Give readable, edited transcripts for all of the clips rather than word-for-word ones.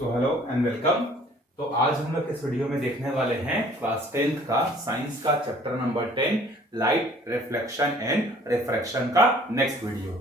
So hello and welcome. तो आज हम लोग इस वीडियो में देखने वाले हैं क्लास 10th का साइंस का chapter number 10 light reflection and refraction का नेक्स्ट वीडियो।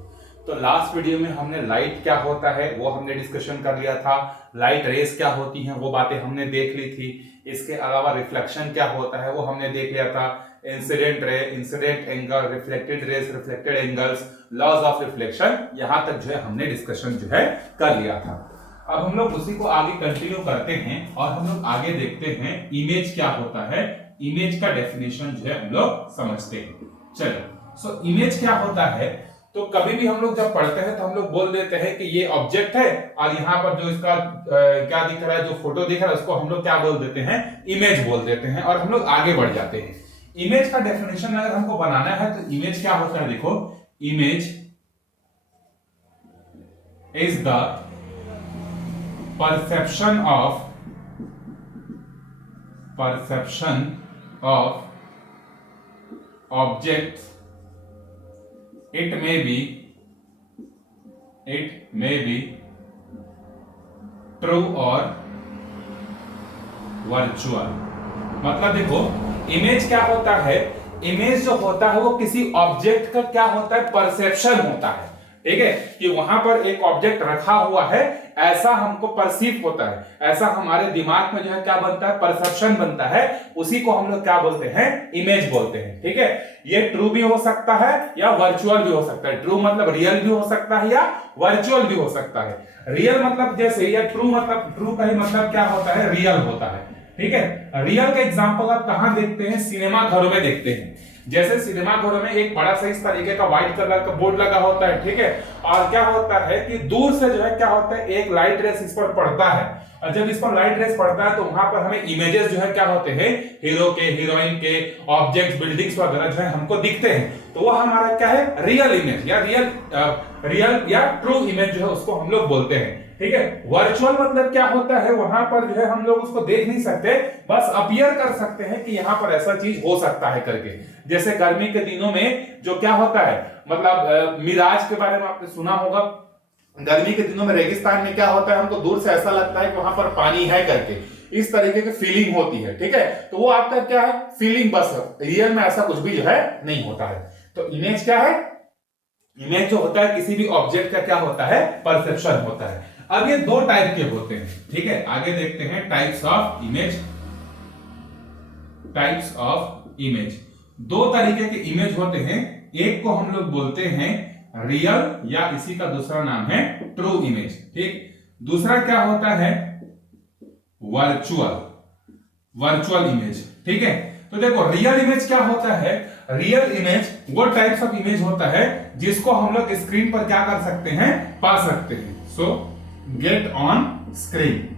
तो लास्ट वीडियो में हमने लाइट क्या होता है वो हमने डिस्कशन कर लिया था, लाइट रेस क्या होती हैं वो बातें हमने देख ली थी। इसके अलावा रिफ्लेक्शन क्या होता है वो हमने देख लिया था, incident ray, incident angle, reflected rays, reflected angles, laws of reflection, यहां तक जो है हमने डिस्कशन जो है कर लिया था। अब हम लोग उसी को आगे कंटिन्यू करते हैं और हम लोग आगे देखते हैं इमेज क्या होता है, इमेज का डेफिनेशन जो है हम लोग समझते हैं। चलो, सो इमेज क्या होता है, तो कभी भी हम लोग जब पढ़ते हैं तो हम लोग बोल देते हैं कि ये ऑब्जेक्ट है और यहाँ पर जो इसका क्या दिख रहा है, जो फोटो दिख रहा है उसको हम लोग क्या बोल देते हैं, इमेज बोल देते हैं और हम लोग आगे बढ़ जाते हैं। इमेज का डेफिनेशन अगर हमको बनाना है तो इमेज क्या होता है, देखो, image is the perception of objects. It may be true or virtual। मतलब देखो, इमेज क्या होता है, इमेज जो होता है वो किसी ऑब्जेक्ट का क्या होता है, परसेप्शन होता है। ठीक है, कि वहां पर एक ऑब्जेक्ट रखा हुआ है ऐसा हमको परसीव होता है, ऐसा हमारे दिमाग में जो है क्या बनता है, परसेप्शन बनता है, उसी को हम लोग क्या बोलते हैं, इमेज बोलते हैं। ठीक है, ये ट्रू भी हो सकता है या वर्चुअल भी हो सकता है। ट्रू मतलब रियल भी हो सकता है या वर्चुअल भी हो सकता है। रियल मतलब जैसे, या ट्रू मतलब, ट्रू का ही मतलब क्या होता है, रियल होता है। ठीक है, रियल का एग्जांपल आप कहां देखते हैं, सिनेमा घरों में देखते हैं। जैसे सिनेमा घरों में एक बड़ा सा इस तरीके का व्हाइट कलर का बोर्ड लगा होता है, ठीक है, और क्या होता है कि दूर से जो है क्या होता है, एक लाइट रेस इस पर पड़ता है और जब इस पर लाइट रेस पड़ता है तो वहां पर हमें इमेजेस जो है क्या होते हैं, हीरो के, हीरोइन के, ऑब्जेक्ट्स, बिल्डिंग्स वगैरह जो है हमको दिखते हैं। तो वो हमारा क्या है, रियल इमेज या रियल या ट्रू इमेज जो है उसको हम लोग बोलते हैं। ठीक है, वर्चुअल मतलब क्या होता है, वहां पर जो है हम लोग उसको देख नहीं सकते, बस अपीयर कर सकते हैं कि यहां पर ऐसा चीज हो सकता है करके। जैसे गर्मी के दिनों में जो क्या होता है, मतलब मिराज के बारे में आपने सुना होगा। गर्मी के दिनों में रेगिस्तान में क्या होता है, हमको दूर से ऐसा लगता है कि वहां पर पानी है करके, इस तरीके की फीलिंग होती है। ठीक है, तो वो आपका क्या है, फीलिंग, बस रियल में ऐसा कुछ भी जो है नहीं होता है। तो इमेज क्या है, इमेज जो होता है किसी भी ऑब्जेक्ट का क्या होता है, परसेप्शन होता है। अब ये दो टाइप के होते हैं। ठीक है, आगे देखते हैं types of image. Types of image, दो तरीके के इमेज होते हैं। एक को हम लोग बोलते हैं रियल या इसी का दूसरा नाम है ट्रू इमेज। ठीक, दूसरा क्या होता है, वर्चुअल, वर्चुअल इमेज। ठीक है, तो देखो रियल इमेज क्या होता है, रियल इमेज वो टाइप्स ऑफ इमेज होता है जिसको हम लोग स्क्रीन पर क्या कर सकते हैं, पा सकते हैं। सो गेट ऑन स्क्रीन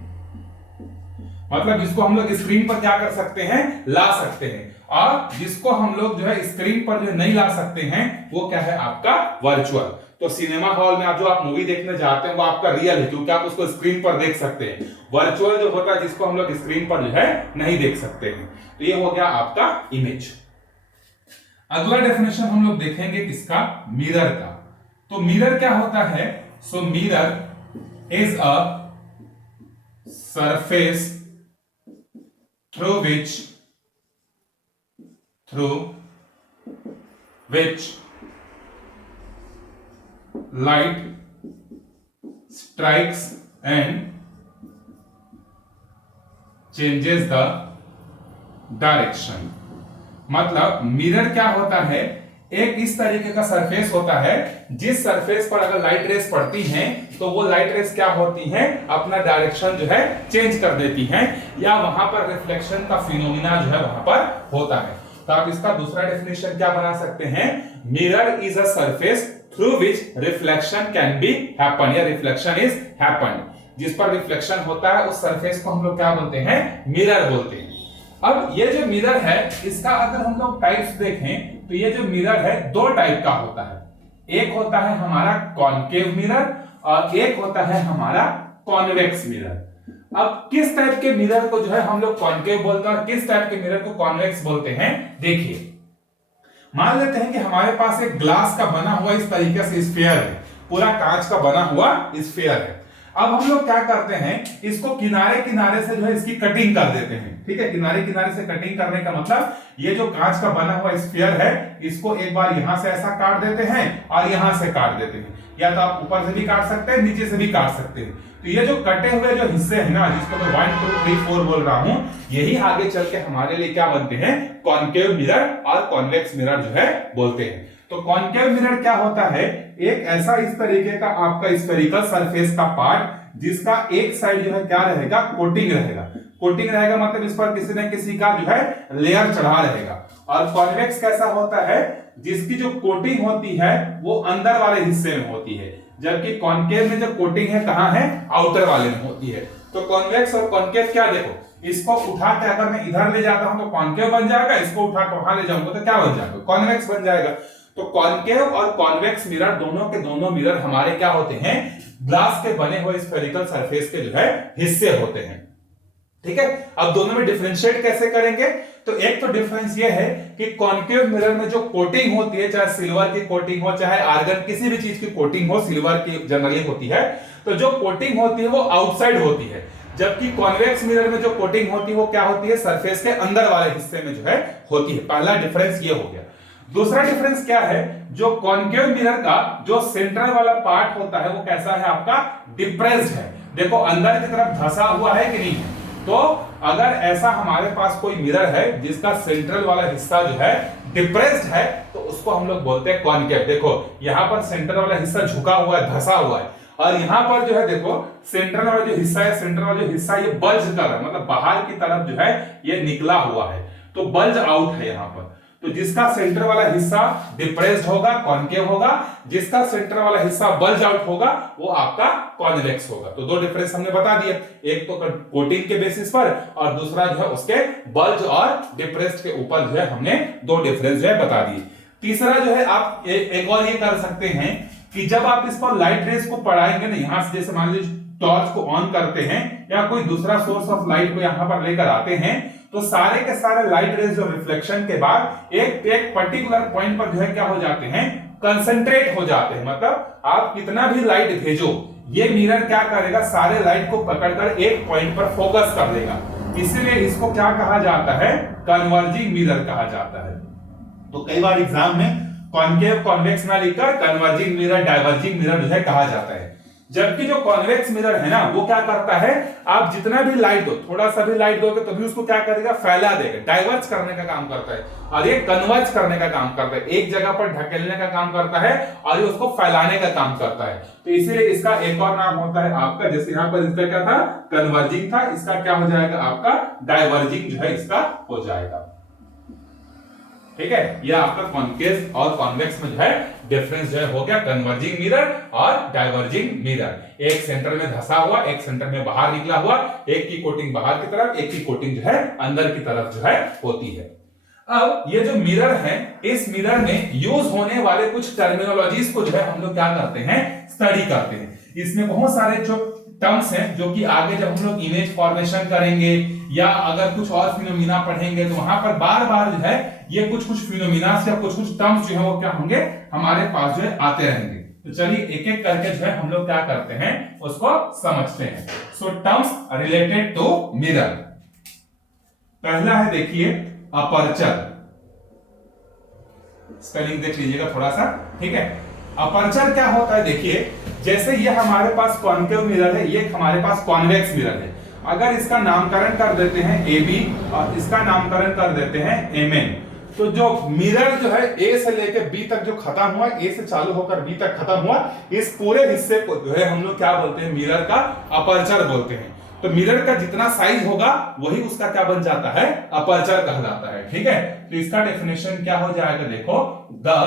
मतलब जिसको हम लोग स्क्रीन पर क्या कर सकते हैं, ला सकते हैं, और जिसको हम लोग जो है स्क्रीन पर जो नहीं ला सकते हैं वो क्या है, आपका वर्चुअल। तो सिनेमा हॉल में आप जो आप मूवी देखने जाते हैं वो आपका रियल है क्योंकि आप उसको स्क्रीन पर देख सकते हैं। वर्चुअल जो होता है जिसको हम लोग स्क्रीन पर जो है नहीं देख सकते हैं। तो ये हो गया आपका इमेज। अगला डेफिनेशन हम लोग देखेंगे किसका, मिरर का। तो मिरर क्या होता है, so mirror is a surface through which light strikes and changes the direction। मतलब मिरर क्या होता है, एक इस तरीके का सरफेस होता है जिस सरफेस पर अगर लाइट रेस पड़ती हैं तो वो लाइट रेस क्या होती हैं, अपना डायरेक्शन जो है चेंज कर देती हैं, या वहां पर रिफ्लेक्शन का फिनोमिना जो है वहां पर होता है। तो आप इसका दूसरा डेफिनेशन क्या बना सकते हैं, mirror is a surface through which reflection can be happen या रिफ्लेक्शन इज हैपन। जिस पर रिफ्लेक्शन होता है उस सरफेस को हम लोग क्या बोलते हैं, मिरर बोलते हैं। अब ये जो मिरर है इसका अगर हम लोग टाइप्स देखें तो ये जो मिरर है दो टाइप का होता है। एक होता है हमारा कॉनकेव मिरर और एक होता है हमारा कॉन्वेक्स मिरर। अब किस टाइप के मिरर को जो है हम लोग कॉनकेव बोलते हैं और किस टाइप के मिरर को कॉन्वेक्स बोलते हैं, देखिए। मान लेते हैं कि हमारे पास एक ग्लास का बना हुआ इस तरीके से स्फीयर है, पूरा कांच का बना हुआ स्फीयर है। अब हम लोग क्या करते हैं, इसको किनारे किनारे से जो है इसकी कटिंग कर देते हैं। ठीक है, किनारे किनारे से कटिंग करने का मतलब ये जो कांच का बना हुआ स्फीयर है इसको एक बार यहां से ऐसा काट देते हैं और यहां से काट देते हैं, या तो आप ऊपर से भी काट सकते हैं, नीचे से भी काट सकते हैं। तो ये जो कटे हुए जो हिस्से हैं ना, जिसको मैं 1 2 3 4 बोल रहा हूं, यही आगे चल के हमारे लिए क्या बनते हैं, कॉनकेव मिरर और कॉन्वेक्स मिरर जो है बोलते हैं। तो कॉनकेव मिरर क्या होता है, एक ऐसा इस तरीके का आपका स्फेरिकल सरफेस का पार्ट जिसका एक साइड जो है क्या रहेगा, कोटिंग रहेगा। कोटिंग रहेगा मतलब इस पर किसी न किसी का जो है लेयर चढ़ा रहेगा। और कॉन्वेक्स कैसा होता है, जिसकी जो कोटिंग होती है वो अंदर वाले हिस्से में होती है, जबकि कॉनकेव में जो कोटिंग है कहां है, आउटर वाले में होती है। तो कॉन्वेक्स और कॉनकेव क्या, देखो इसको उठा के अगर मैं इधर ले जाता हूं तो कॉनकेव बन जाएगा, इसको उठा के वहां ले जाऊंगा तो क्या बन जाएगा, कॉन्वेक्स बन जाएगा। तो कॉनकेव और कॉन्वेक्स मिरर दोनों के दोनों मिरर हमारे क्या होते हैं, ग्लास के बने हुए स्फेरिकल सरफेस के जो है हिस्से होते हैं। ठीक है, अब दोनों में डिफरेंशिएट कैसे करेंगे, तो एक तो डिफरेंस ये है कि कॉनकेव मिरर में जो कोटिंग होती है, चाहे सिल्वर की कोटिंग हो चाहे आर्गन किसी भी चीज की कोटिंग हो, सिल्वर की जनरली होती है, तो जो कोटिंग होती है वो आउटसाइड होती है, जबकि कॉन्वेक्स मिरर में जो कोटिंग होती है वो क्या होती है, सरफेस के अंदर वाले हिस्से में जो है होती है। पहला डिफरेंस ये हो गया। दूसरा डिफरेंस क्या है, जो कॉनकेव मिरर का जो सेंट्रल वाला पार्ट होता है वो कैसा है, आपका डिप्रेस्ड है। देखो अंदर की तरफ धंसा हुआ है कि नहीं है। तो अगर ऐसा हमारे पास कोई मिरर है जिसका सेंट्रल वाला हिस्सा जो है डिप्रेस्ड है, तो उसको हम लोग बोलते हैं कॉनकेव। देखो यहां पर सेंटर वाला हिस्सा झुका हुआ है, धंसा हुआ है, और यहां पर जो है देखो सेंट्रल वाला जो हिस्सा है, सेंट्रल वाला जो हिस्सा ये बल्ज कर रहा है, मतलब बाहर की तरफ जो है ये निकला हुआ है, तो बल्ज आउट है यहां पर। तो जिसका सेंटर वाला हिस्सा डिप्रेस्ड होगा कॉनकेव होगा, जिसका सेंटर वाला हिस्सा बल्ज आउट होगा वो आपका कॉन्वेक्स होगा। तो दो डिफरेंस हमने बता दिए, एक तो कोटिंग के बेसिस पर और दूसरा जो है उसके बल्ज और डिप्रेस्ड के ऊपर जो है हमने दो डिफरेंस जो है बता दिए। तीसरा जो है आप एक और ये कर सकते हैं कि जब आप इस पर लाइट रेज को पढ़ाएंगे ना, यहां से जैसे मान लीजिए टॉर्च को ऑन करते हैं या कोई दूसरा सोर्स ऑफ लाइट को यहां पर लेकर आते हैं, तो सारे के सारे लाइट रेज जो रिफ्लेक्शन के बाद एक पर्टिकुलर पॉइंट पर जो है क्या हो जाते हैं, कंसंट्रेट हो जाते हैं। मतलब आप कितना भी लाइट भेजो, ये मिरर क्या करेगा, सारे लाइट को पकड़कर एक पॉइंट पर फोकस कर देगा। इसीलिए इसको क्या कहा जाता है, कन्वर्जिंग मिरर कहा जाता है। तो कई बार एग्जाम में कॉनकेव कॉन्वेक्स ना लिखकर कन्वर्जिंग मिरर, डाइवर्जिंग मिरर जो है कहा जाता है। जबकि जो कॉन्वेक्स मिरर है ना, वो क्या करता है, आप जितना भी लाइट दो, थोड़ा सा भी लाइट दोगे तो भी उसको क्या करेगा, फैला देगा, डाइवर्ज करने का काम करता है, और ये कन्वर्ज करने का काम करता है, एक जगह पर ढकेलने का काम करता है और ये उसको फैलाने का काम करता है। तो इसीलिए इसका एक और नाम होता है आपका, जैसे यहां पर इसका क्या था, कन्वर्जिंग था, इसका क्या हो जाएगा आपका डाइवर्जिंग जो है इसका हो जाएगा। ठीक है, यह आपका कॉन्केव और कॉन्वेक्स में जो है डिफरेंस जो है हो गया, कन्वर्जिंग मिरर और डाइवर्जिंग मिरर। एक सेंटर में धंसा हुआ, एक सेंटर में बाहर निकला हुआ, एक की कोटिंग बाहर की तरफ, एक की कोटिंग जो है अंदर की तरफ जो है होती है। अब ये जो मिरर है, इस मिरर में यूज होने वाले कुछ टर्मिनोलॉजीज को जो है हम लोग क्या करते हैं, स्टडी करते हैं। इसमें बहुत सारे जो टर्म्स हैं जो कि आगे जब हम लोग इमेज फॉर्मेशन करेंगे या अगर कुछ और फिनोमिना पढ़ेंगे तो वहां पर बार बार जो है ये कुछ फिनोमिना या कुछ टर्म्स जो है वो क्या होंगे, हमारे पास जो है आते रहेंगे। तो चलिए एक एक करके जो है हम लोग क्या करते हैं उसको समझते हैं। सो टर्म्स रिलेटेड टू मिरर, पहला है देखिए अपर्चर, स्पेलिंग देख लीजिएगा थोड़ा सा, ठीक है। अपर्चर क्या होता है, देखिए जैसे ये हमारे पास कॉनकेव मिरर है, ये हमारे पास कॉन्वेक्स मिरर है। अगर इसका नामकरण कर देते हैं AB और इसका नामकरण कर देते हैं MN, तो जो मिरर जो है A से लेकर B तक जो खत्म हुआ, A से चालू होकर B तक खत्म हुआ, इस पूरे हिस्से को जो है हम लोग क्या बोलते हैं, मिरर का अपर्चर बोलते हैं। तो मिरर का जितना साइज होगा वही उसका क्या बन जाता है, अपर्चर कहलाता है। ठीक है, तो इसका डेफिनेशन क्या हो जाएगा, देखो the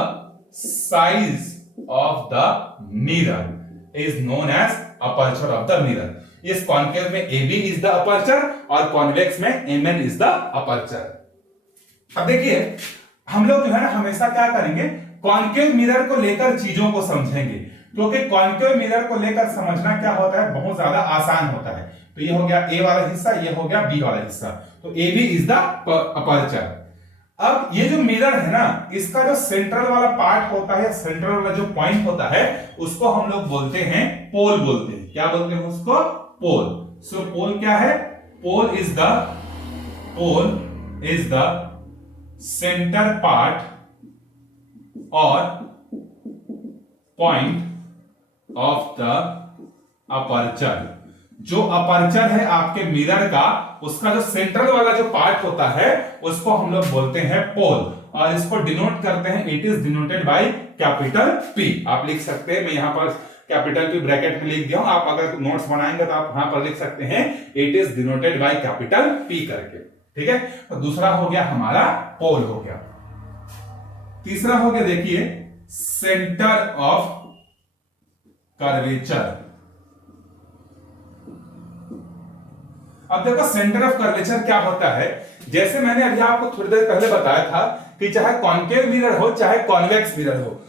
size of the mirror is known as aperture of the mirror। इस कॉन्केव में AB is the aperture और कॉन्वेक्स में MN is the aperture। अब देखिए हम लोग जो है ना हमेशा क्या करेंगे, कॉन्केव मिरर को लेकर चीजों को समझेंगे, क्योंकि कॉन्केव मिरर को लेकर समझना क्या होता है, बहुत ज्यादा आसान होता है। तो ये हो गया A वाला हिस्सा, ये हो गया B वाला हिस्सा, तो AB is the aperture। अब ये जो मिरर है ना, इसका जो सेंट्रल वाला पार्ट होता है, सेंट्रल वाला जो पॉइंट होता है, उसको हम लोग बोलते हैं पोल बोलते हैं। क्या बोलते हैं उसको? पोल। सो पोल क्या है? Pole is the centre part और पॉइंट ऑफ द अपर्चर। जो अपर्चर है आपके मिरर का, उसका जो सेंट्रल वाला जो पार्ट होता है, उसको हम लोग बोलते हैं पोल, और इसको डिनोट करते हैं, it is denoted by capital P। आप लिख सकते हैं, मैं यहां पर कैपिटल P ब्रैकेट में लिख दिया हूं, आप अगर नोट्स बनाएंगे तो आप यहां पर लिख सकते हैं it is denoted by capital P करके। ठीक है, तो दूसरा हो गया हमारा पोल हो गया। तीसरा हो गया, देखिए सेंटर ऑफ कर्वेचर। अब देखो सेंटर ऑफ कर्वेचर क्या होता है। जैसे मैंने अभी आपको थोड़ी देर पहले बताया था कि चाहे कॉन्केव मिरर हो चाहे कॉन्वेक्स मिरर हो,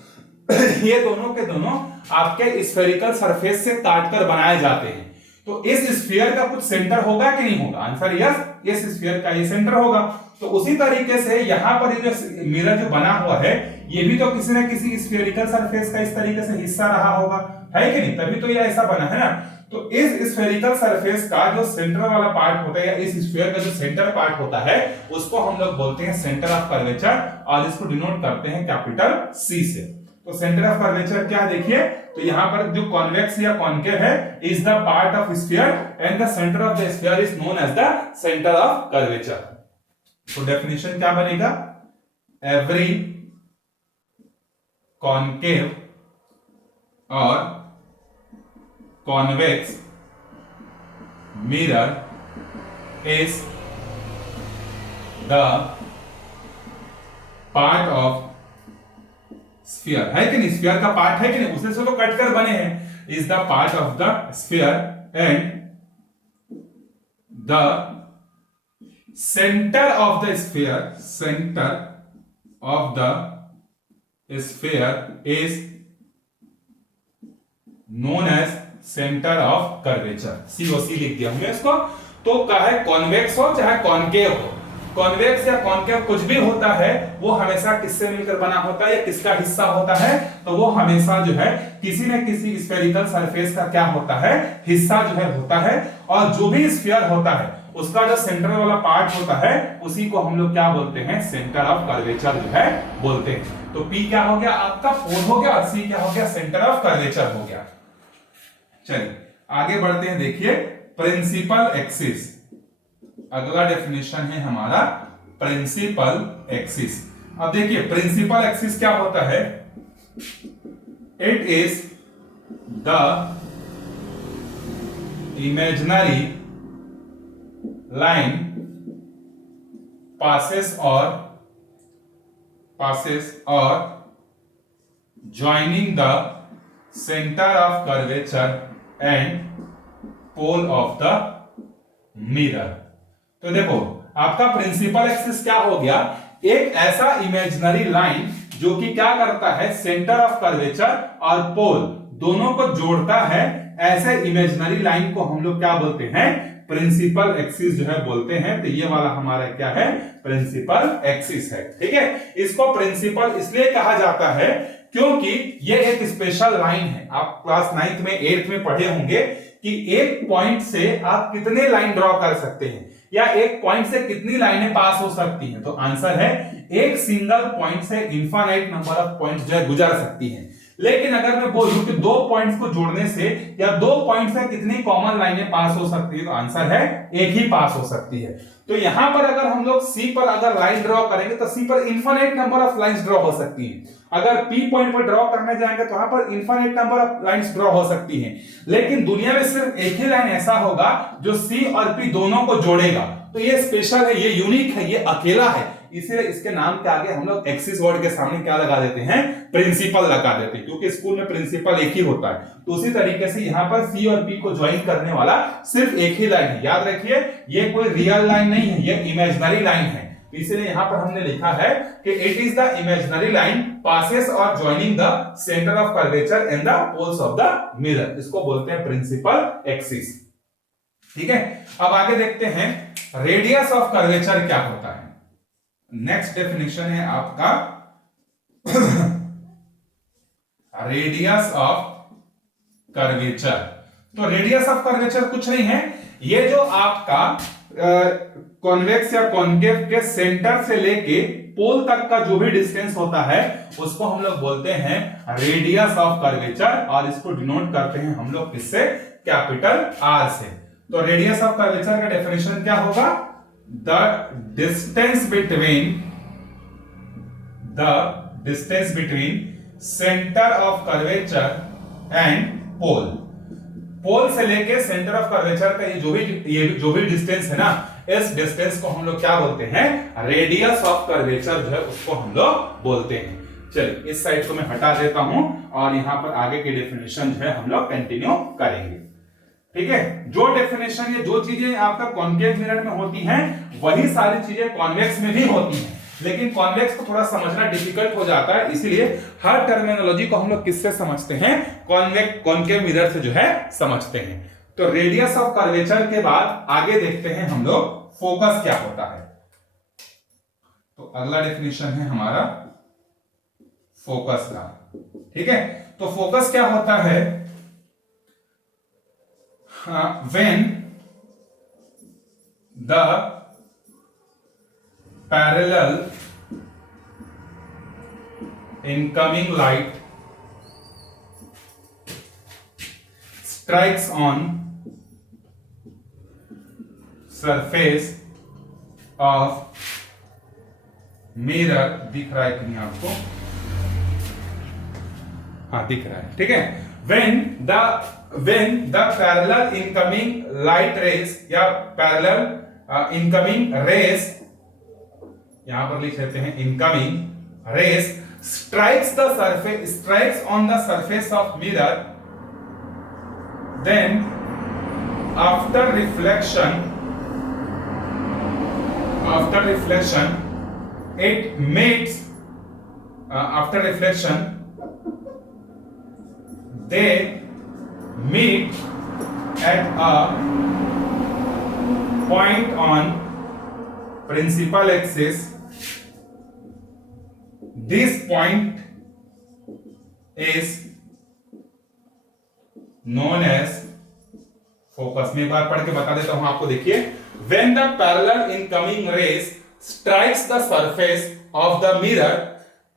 ये दोनों के दोनों आपके स्फेरिकल सरफेस से काटकर बनाए जाते हैं। तो इस स्फीयर का कुछ सेंटर होगा कि नहीं होगा? आंसर यस, इस स्फीयर का ये सेंटर होगा। तो उसी तरीके से यहां पर ये जो मिरर जो बना हुआ है, ये भी तो किसी न किसी स्फेरिकल सरफेस का इस तरीके से हिस्सा रहा होगा, है कि नहीं? तभी तो ये ऐसा बना है ना। तो इस स्फेरिकल सरफेस का जो सेंटर वाला पार्ट होता है, या इस स्फीयर का जो सेंटर पार्ट होता है, उसको हम लोग बोलते हैं सेंटर ऑफ कर्वेचर, और इसको डिनोट करते हैं कैपिटल C से। तो सेंटर ऑफ कर्वेचर क्या है देखिए, तो यहां पर जो कॉन्वेक्स या कॉन्केव है, is the part of sphere and the centre of the sphere is known as the centre of curvature. तो डेफिनेशन क्या बनेगा? एवरी कॉन्केव और convex mirror is the part of sphere, है कि नहीं? स्फीयर का पार्ट है कि नहीं? उसे से तो कटकर बने हैं। is the part of the sphere and the center of the sphere is known as centre of curvature. COC लिख दिया हमने इसको। तो चाहे कॉन्वेक्स हो चाहे कॉन्केव हो, कॉन्वेक्स या कॉन्केव कुछ भी होता है, वो हमेशा किससे मिलकर बना होता है या किसका हिस्सा होता है? तो वो हमेशा जो है किसी न किसी स्फेरिकल सरफेस का क्या होता है? हिस्सा जो है होता है। और जो भी स्फीयर होता है, उसका जो सेंटर वाला पार्ट होता है, उसी को हम लोग क्या बोलते हैं? सेंटर ऑफ कर्वेचर जो है बोलते हैं। तो P क्या हो गया आपका? पोल हो गया, और C क्या हो गया? सेंटर ऑफ कर्वेचर हो गया। चलिए आगे बढ़ते हैं। देखिए प्रिंसिपल एक्सिस, अगला डेफिनेशन है हमारा प्रिंसिपल एक्सिस। अब देखिए प्रिंसिपल एक्सिस क्या होता है? It is the imaginary line passes or joining the center of curvature and pole of the mirror। तो देखो आपका प्रिंसिपल एक्सिस क्या हो गया? एक ऐसा इमेजिनरी लाइन जो कि क्या करता है? सेंटर ऑफ कर्वेचर और पोल दोनों को जोड़ता है। ऐसे इमेजिनरी लाइन को हम लोग क्या बोलते हैं? प्रिंसिपल एक्सिस जो है बोलते हैं। तो ये वाला हमारा क्या है? प्रिंसिपल एक्सिस है। ठीक है, इसको प्रिंसिपल इसलिए कहा जाता है क्योंकि ये एक स्पेशल लाइन है। आप क्लास 9th में 8th में पढ़े होंगे कि एक पॉइंट से आप कितने लाइन ड्रॉ कर सकते हैं, या एक पॉइंट से कितनी लाइनें पास हो सकती हैं। तो आंसर है एक सिंगल पॉइंट से इनफाइनाइट नंबर ऑफ पॉइंट्स जो है गुजर सकती हैं। लेकिन अगर मैं बोलूं कि दो पॉइंट्स को जोड़ने से या दो पॉइंट से कितनी कॉमन लाइनें पास हो सकती है, तो आंसर है एक ही पास हो सकती है। तो यहां पर अगर हम लोग C पर अगर लाइन ड्रॉ करेंगे तो C पर infinite number of lines draw हो सकती हैं। अगर P पॉइंट पर ड्रॉ करने जाएंगे तो वहां पर infinite number of lines draw हो सकती हैं। लेकिन दुनिया में सिर्फ एक ही लाइन ऐसा होगा जो C और P दोनों को जोड़ेगा। तो ये स्पेशल है, ये यूनिक है, ये अकेला है। इसीलिए इसके नाम के आगे हम लोग एक्सिस वर्ड के सामने क्या लगा देते हैं? प्रिंसिपल लगा देते हैं, क्योंकि स्कूल में प्रिंसिपल एक ही होता है। तो उसी तरीके से यहाँ पर C और P को ज्वाइन करने वाला सिर्फ एक ही लाइन है। याद रखिए ये कोई रियल लाइन नहीं है, ये इमेजिनरी लाइन है। इसलिए यहां पर हमने लिखा है कि it is the imaginary line passes और joining the centre of curvature and the poles of the mirror. इसको बोलते हैं प्रिंसिपल एक्सिस। ठीक है, अब आगे देखते हैं रेडियस ऑफ कर्वेचर क्या होता है। नेक्स्ट डेफिनेशन है आपका रेडियस ऑफ कर्वेचर। तो रेडियस ऑफ कर्वेचर कुछ नहीं है, ये जो आपका कॉन्वेक्स या कॉन्केव के सेंटर से लेके पोल तक का जो भी डिस्टेंस होता है उसको हम लोग बोलते हैं रेडियस ऑफ कर्वेचर, और इसको डिनोट करते हैं हम लोग किससे, कैपिटल आर से। तो रेडियस ऑफ कर्वेचर का डेफिनेशन क्या होगा, the distance between centre of curvature and pole. Pole से लेके सेंटर ऑफ कर्वेचर का ये जो भी डिस्टेंस है ना, इस डिस्टेंस को हम लोग क्या बोलते हैं, रेडियस ऑफ कर्वेचर जो है उसको हम लोग बोलते हैं। चलिए इस साइड को मैं हटा देता हूं और यहां पर आगे की डेफिनेशन जो है हम लोग कंटिन्यू करेंगे। ठीक है, जो डेफिनेशन, ये जो चीजें आपका कॉन्केव मिरर में होती हैं वही सारी चीजें कॉन्वेक्स में भी होती हैं, लेकिन कॉन्वेक्स को थोड़ा समझना डिफिकल्ट हो जाता है, इसलिए हर टर्मिनोलॉजी को हम लोग किससे समझते हैं, कॉन्केव मिरर से जो है समझते हैं। तो रेडियस ऑफ कर्वेचर के बाद आगे देखते हैं हम लोग फोकस क्या होता है। तो अगला डेफिनेशन है हमारा फोकस का। ठीक है, तो फोकस क्या होता है, when the parallel incoming light strikes on surface of mirror, दिख रहा है कि नहीं आपको, हाँ दिख रहा है। ठीक है, when the parallel incoming light rays या parallel incoming rays, यहां पर लिख लेते हैं incoming rays strikes on the surface of mirror, then after reflection it meets after reflection they meet at a point on principal axis. This point is known as focus। मैं एक बार पढ़ के बता देता हूं आपको, देखिए, when the parallel incoming rays strikes the surface of the mirror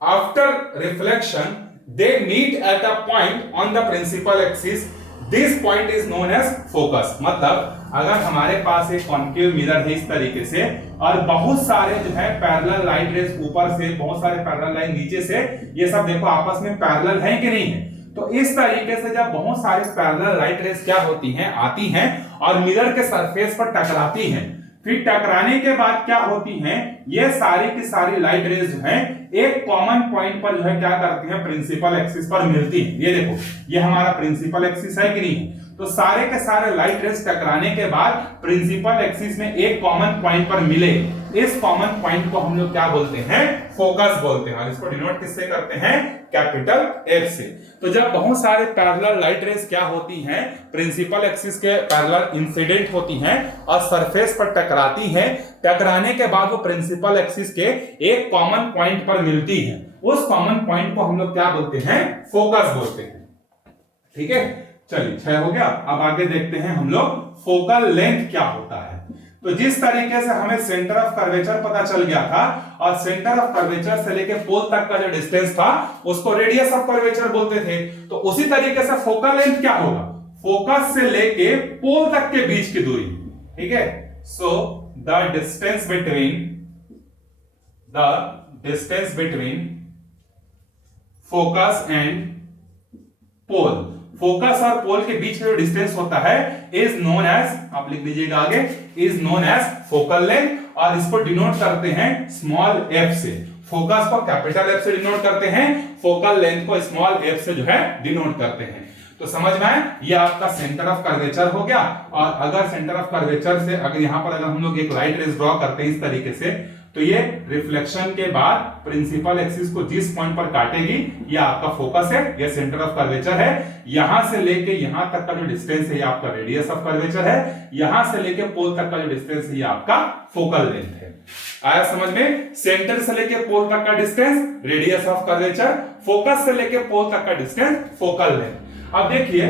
after reflection they meet at a point on the principal axis, this point is known as focus। मतलब अगर हमारे पास एक कॉन्केव मिरर है इस तरीके से और बहुत सारे जो है पैरेलल लाइट रेज ऊपर से, बहुत सारे पैरेलल लाइन नीचे से, ये सब देखो आपस में पैरेलल है कि नहीं है, तो इस तरीके से जब बहुत सारे पैरेलल लाइट रेज क्या होती हैं, आती हैं और मिरर के सरफेस पर टकराती हैं, फिर टकराने के बाद क्या होती हैं, ये सारी की सारी लाइट रेज जो है एक कॉमन पॉइंट पर जो है क्या करती हैं, प्रिंसिपल एक्सिस पर मिलती है। ये देखो, ये हमारा प्रिंसिपल एक्सिस है कि नहीं, तो सारे के सारे लाइट रेज टकराने के बाद प्रिंसिपल एक्सिस में एक कॉमन पॉइंट पर मिले, इस कॉमन पॉइंट को हम लोग क्या बोलते हैं, फोकस बोलते हैं, और इसको डिनोट किससे करते हैं, कैपिटल एफ से। तो जब बहुत सारे पैरेलल लाइट रेज क्या होती हैं, प्रिंसिपल एक्सिस के पैरेलल इंसिडेंट होती हैं और सरफेस पर टकराती हैं, टकराने के बाद वो प्रिंसिपल एक्सिस के एक कॉमन पॉइंट पर मिलती है, उस कॉमन पॉइंट को हम लोग क्या बोलते हैं, फोकस बोलते हैं। ठीक है, चलिए 6 हो गया। अब आगे देखते हैं हम लोग फोकल लेंथ क्या होता है। तो जिस तरीके से हमें सेंटर ऑफ कर्वेचर पता चल गया था और सेंटर ऑफ कर्वेचर से लेके पोल तक का जो डिस्टेंस था उसको रेडियस ऑफ कर्वेचर बोलते थे, तो उसी तरीके से फोकल लेंथ क्या होगा, फोकस से लेके पोल तक के बीच की दूरी। ठीक है, so the distance between focus and pole, focus और पोल के बीच में जो डिस्टेंस होता है इज नोन एज, आप लिख लीजिएगा आगे, is known as focal length, और इसको डिनोट करते हैं स्मॉल एफ से। फोकस को कैपिटल एफ से डिनोट करते हैं, फोकल लेंथ को स्मॉल एफ से जो है डिनोट करते हैं। तो समझ में आए, ये आपका सेंटर ऑफ कर्वेचर हो गया। और अगर सेंटर ऑफ कर्वेचर से अगर यहां पर अगर हम लोग एक लाइट रेज ड्रॉ करते हैं इस तरीके से, तो ये रिफ्लेक्शन के बाद प्रिंसिपल एक्सिस को जिस पॉइंट पर काटेगी ये आपका फोकस है, ये सेंटर ऑफ कर्वेचर है। यहां से लेके यहां तक का जो डिस्टेंस है ये आपका रेडियस ऑफ कर्वेचर है। यहां से लेके पोल तक का जो डिस्टेंस है ये आपका फोकल लेंथ है। आया समझ में? सेंटर से लेके पोल तक का distance radius of curvature, focus से लेके पोल तक का डिस्टेंस फोकल लेंथ। अब देखिए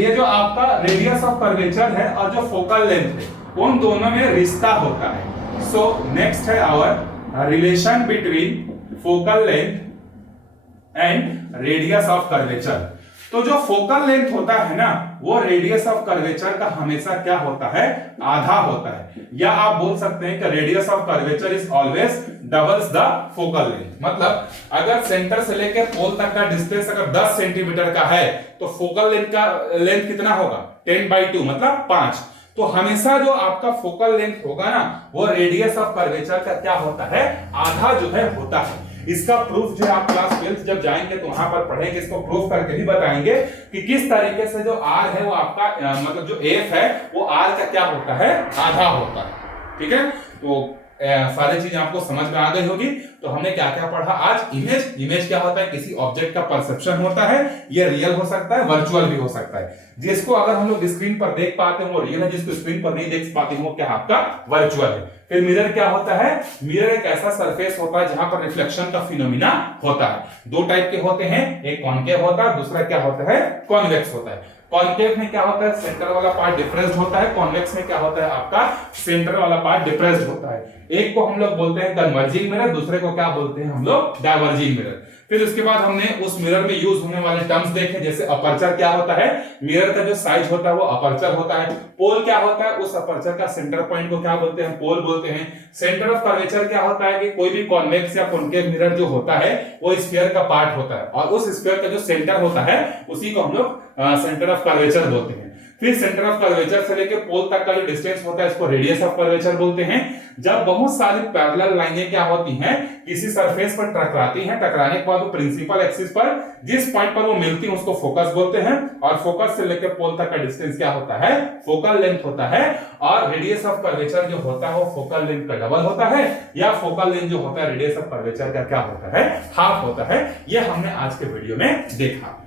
ये जो आपका रेडियस ऑफ कर्वेचर है और जो फोकल लेंथ है उन दोनों में रिश्ता होता है। सो नेक्स्ट है our relation between focal length and radius of curvature. तो जो फोकल लेंथ होता है ना वो रेडियस ऑफ कर्वेचर का हमेशा क्या होता है? आधा होता है। या आप बोल सकते हैं कि radius of curvature is always doubles the focal length. मतलब अगर सेंटर से लेकर पोल तक का डिस्टेंस अगर 10 सेंटीमीटर का है तो फोकल लेंथ का लेंथ कितना होगा? 10/2 मतलब 5। तो हमेशा जो आपका फोकल लेंथ होगा ना वो रेडियस ऑफ कर्वेचर का क्या होता है? आधा जो है होता है। इसका प्रूफ जो आप क्लास 12 जब जाएंगे तो वहां पर पढ़ेंगे, इसको प्रूफ करके भी बताएंगे कि किस तरीके से जो R है वो आपका मतलब जो F है वो R का क्या होता है? आधा होता है। ठीक है, तो सारी चीजें आपको समझ में आ गई होगी। तो हमने क्या क्या पढ़ा आज? इमेज क्या होता है? किसी ऑब्जेक्ट का परसेप्शन होता है। ये रियल हो सकता है, वर्चुअल भी हो सकता है। जिसको अगर हम लोग स्क्रीन पर देख पाते हैं वो रियल है, जिसको स्क्रीन पर नहीं देख पाते हैं वो क्या आपका वर्चुअल है। फिर मिरर क्या होता है? मिरर एक ऐसा सरफेस होता है जहां पर रिफ्लेक्शन का फिनोमिना होता है। दो टाइप के होते हैं, एक कॉनकेव होता है, दूसरा क्या होता है? कॉन्वेक्स होता है। कॉनकेव में क्या होता है? सेंटर वाला पार्ट डिप्रेस्ड होता है। कॉन्वेक्स में क्या होता है? आपका सेंटर वाला पार्ट डिप्रेस्ड होता है। एक को हम लोग बोलते हैं कन्वर्जिंग मिरर, दूसरे को क्या बोलते हैं हम लोग? Diverging mirror. फिर उसके बाद हमने उस मिरर में यूज होने वाले टर्म्स देखे, जैसे अपर्चर क्या होता है? मिरर का जो साइज होता है वो अपर्चर होता है। पोल क्या होता है? उस अपर्चर का सेंटर पॉइंट को क्या बोलते हैं? पोल बोलते हैं। सेंटर ऑफ कर्वेचर क्या होता है कि कोई भी कॉन्वेक्स या कॉनकेव मिरर जो होता है वो स्फीयर का पार्ट होता है और उस स्फीयर का जो सेंटर होता है उसी को हम लोग सेंटर ऑफ कर्वेचर बोलते हैं। फिर सेंटर ऑफ कर्वेचर से लेकर पोल तक का जो डिस्टेंस होता है इसको रेडियस ऑफ कर्वेचर बोलते हैं। जब बहुत सारी पैरेलल लाइनें क्या होती हैं? किसी सरफेस पर टकराती हैं, टकराने के बाद वो प्रिंसिपल एक्सिस पर जिस पॉइंट पर वो मिलती हैं उसको फोकस बोलते हैं। और फोकस से लेकर पोल तक का डिस्टेंस क्या होता है? फोकल लेंथ होता है। और रेडियस ऑफ कर्वेचर जो होता है वो फोकल लेंथ का डबल होता है, या फोकल लेंथ जो होता है रेडियस ऑफ कर्वेचर का क्या होता है? हाफ होता है। यह हमने आज के वीडियो में देखा।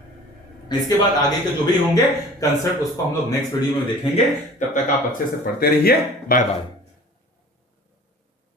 इसके बाद आगे के जो भी होंगे कंसेप्ट उसको हम लोग नेक्स्ट वीडियो में देखेंगे। तब तक आप अच्छे से पढ़ते रहिए। Bye bye.